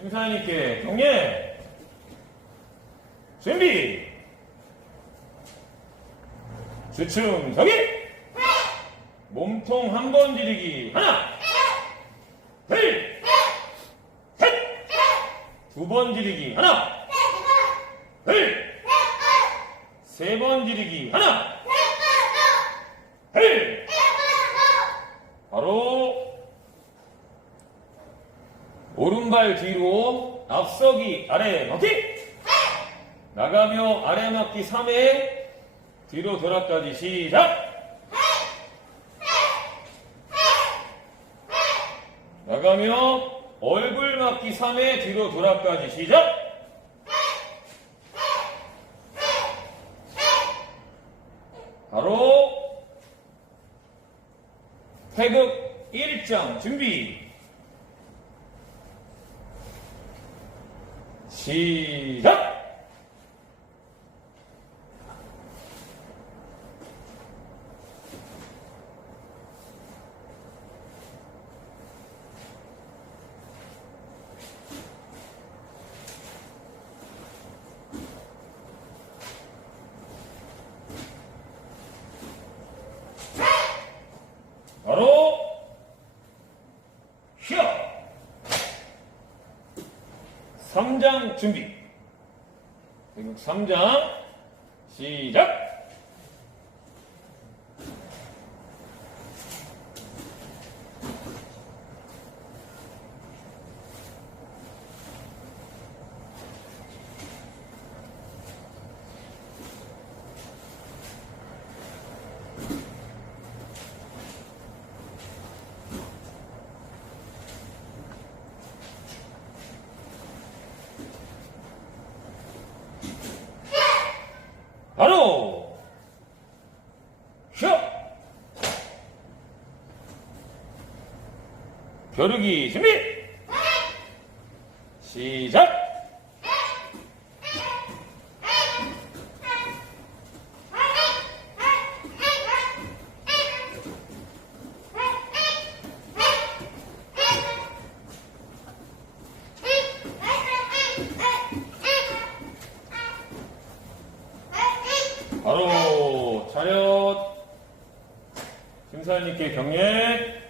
심사위님께 경례. 준비. 주춤 서기. 몸통 한번 들이기. 하나. 둘셋두 번 들이기. 하나. 둘세 번 들이기. 하나. 둘 바로 오른발 뒤로 앞서기 아래 넣기. 나가며 아래 넣기 3회. 뒤로 돌아까지 시작. 나가며 얼굴 맞기 3회. 뒤로 돌아까지 시작. 바로 태극 1장 준비 시작! 바로 3장 준비. 태국 3장 시작 바로 휘어 벼르기 준비! 시작! 바로 차렷! 심사님께 경례